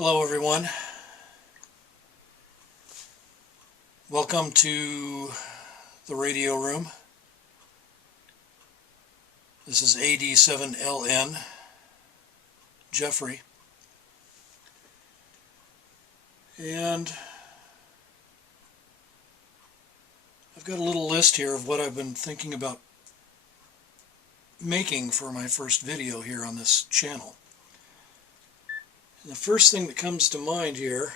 Hello everyone. Welcome to the radio room. This is AD7LN, Jeffrey. And I've got a little list here of what I've been thinking about making for my first video here on this channel. And the first thing that comes to mind here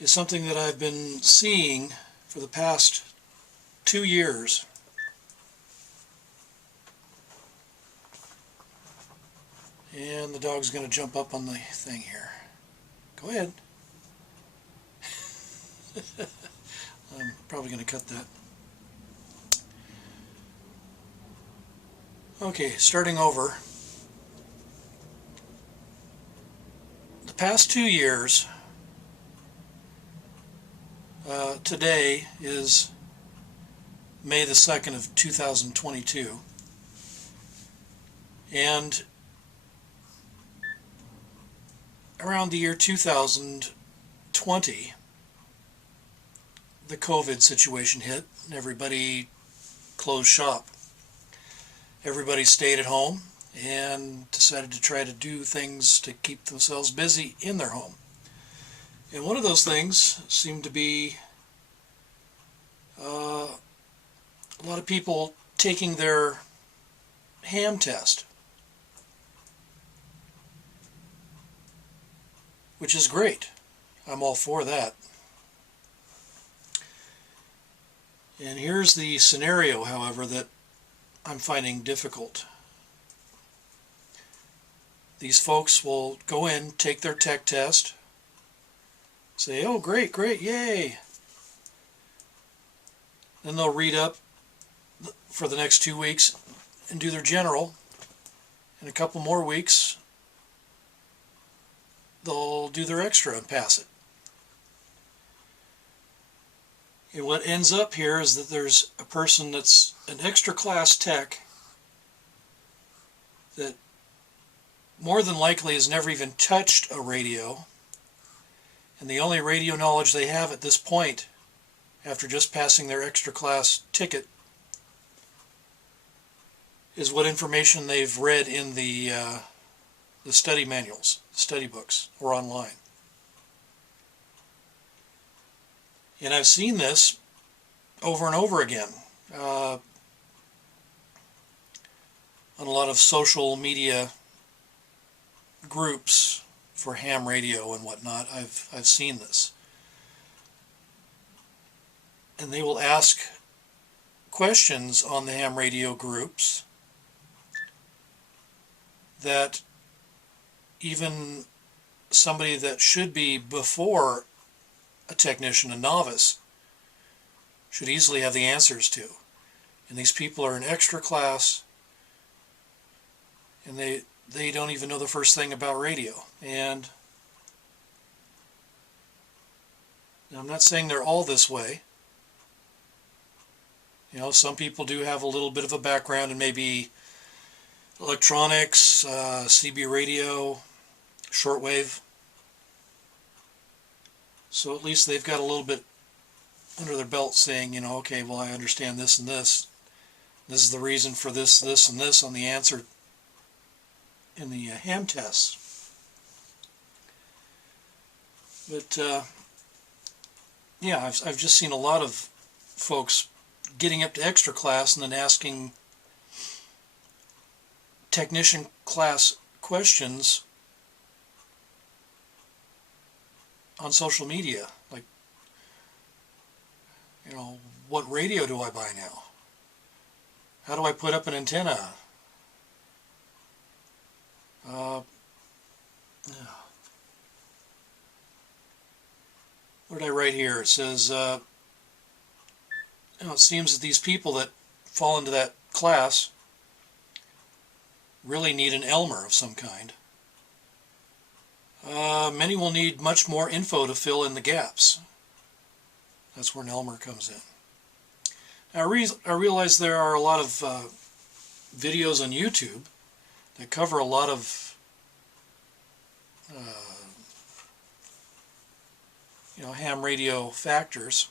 is something that I've been seeing for the past 2 years. And the dog's going to jump up on the thing here. Go ahead. I'm probably going to cut that. Okay, starting over. The past 2 years, today is May the 2nd of 2022, and around the year 2020, the COVID situation hit and everybody closed shop. Everybody stayed at home and decided to try to do things to keep themselves busy in their home. And one of those things seemed to be a lot of people taking their ham test, which is great. I'm all for that. And here's the scenario, however, that I'm finding difficult. These folks will go in, take their tech test, say, oh great, great, yay. Then they'll read up for the next 2 weeks and do their general. In a couple more weeks, they'll do their extra and pass it. And what ends up here is that there's a person that's an extra class tech that more than likely has never even touched a radio, and the only radio knowledge they have at this point, after just passing their extra class ticket, is what information they've read in the study manuals, study books, or online. And I've seen this over and over again on a lot of social media groups for ham radio and whatnot. I've seen this. And they will ask questions on the ham radio groups that even somebody that should be before a technician, a novice, should easily have the answers to. And these people are in extra class, and they don't even know the first thing about radio. And I'm not saying they're all this way. You know, some people do have a little bit of a background in maybe electronics, CB radio, shortwave. So at least they've got a little bit under their belt saying, you know, okay, well, I understand this and this. This is the reason for this, this, and this on the answer in the ham tests. But, yeah, I've just seen a lot of folks getting up to extra class and then asking technician class questions on social media, like, you know, what radio do I buy now? How do I put up an antenna? What did I write here? It says, you know, it seems that these people that fall into that class really need an Elmer of some kind. Many will need much more info to fill in the gaps. That's where an Elmer comes in. Now, I realize there are a lot of videos on YouTube that cover a lot of ham radio factors.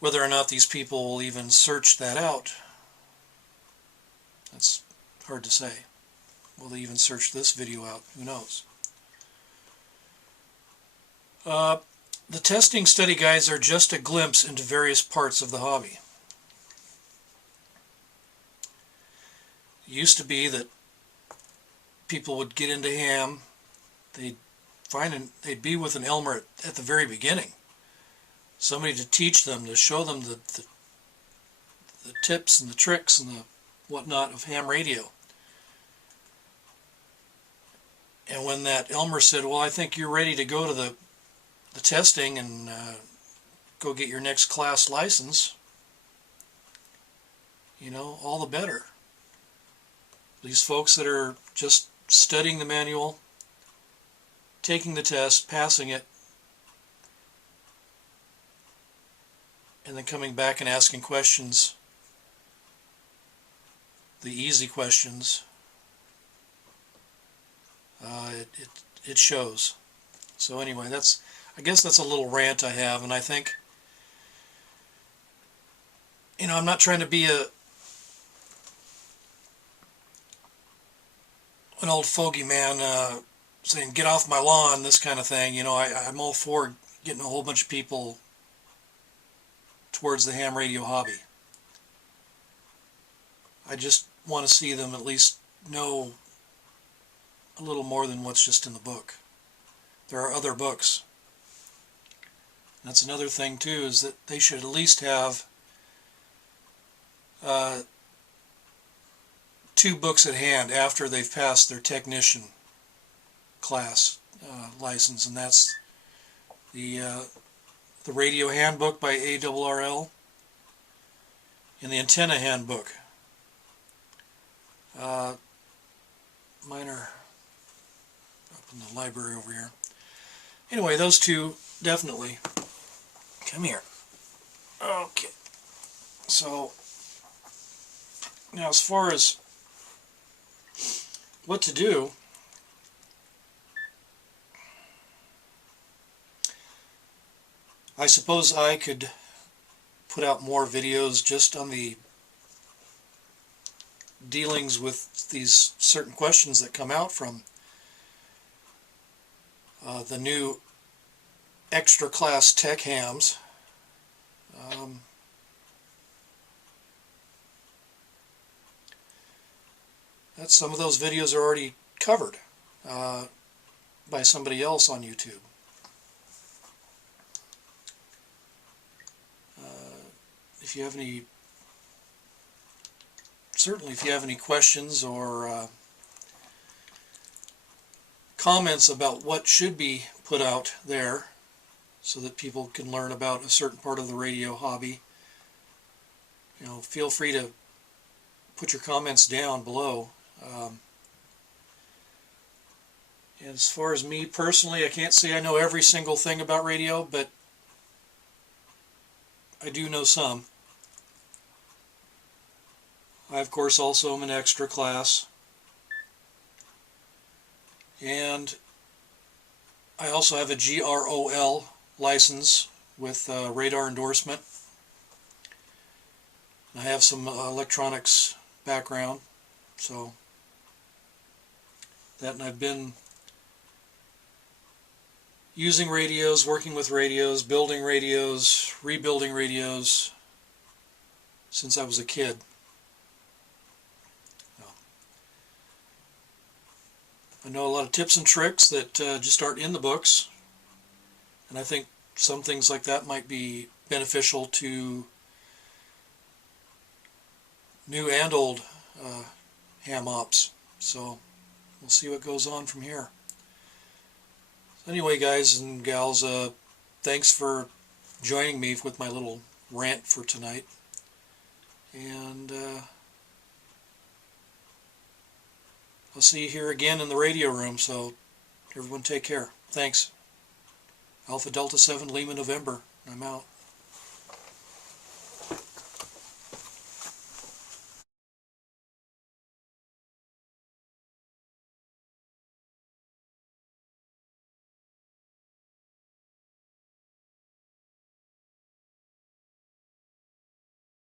Whether or not these people will even search that out, that's hard to say. Will they even search this video out? Who knows? The testing study guides are just a glimpse into various parts of the hobby. It used to be that people would get into ham, they'd be with an Elmer at the very beginning. Somebody to teach them, to show them the tips and the tricks and the whatnot of ham radio. And when that Elmer said, well, I think you're ready to go to the testing and go get your next class license, all the better. These folks that are just studying the manual, taking the test, passing it, and then coming back and asking questions, the easy questions, it shows. So anyway, I guess that's a little rant I have, and I think, I'm not trying to be an old fogey man saying, get off my lawn, this kind of thing. I'm all for getting a whole bunch of people towards the ham radio hobby. I just want to see them at least know a little more than what's just in the book. There are other books. That's another thing too, is that they should at least have 2 books at hand after they've passed their technician class license, and that's the Radio Handbook by ARRL and the Antenna Handbook. Mine are up in the library over here. Anyway, those 2 definitely. Come here. Okay. So, now as far as what to do, I suppose I could put out more videos just on the dealings with these certain questions that come out from the new extra class tech hams. Some of those videos are already covered by somebody else on YouTube. If you have any, certainly if you have any questions or comments about what should be put out there so that people can learn about a certain part of the radio hobby, feel free to put your comments down below. And as far as me personally, I can't say I know every single thing about radio, but I do know some. I, of course, also am an extra class. And I also have a GROL license with radar endorsement. I have some electronics background, so that, and I've been using radios, working with radios, building radios, rebuilding radios since I was a kid. I know a lot of tips and tricks that just aren't in the books, and I think some things like that might be beneficial to new and old ham ops. So we'll see what goes on from here. Anyway, guys and gals, thanks for joining me with my little rant for tonight. And I'll see you here again in the radio room, so everyone take care. Thanks. Alpha Delta 7 Lima November. I'm out.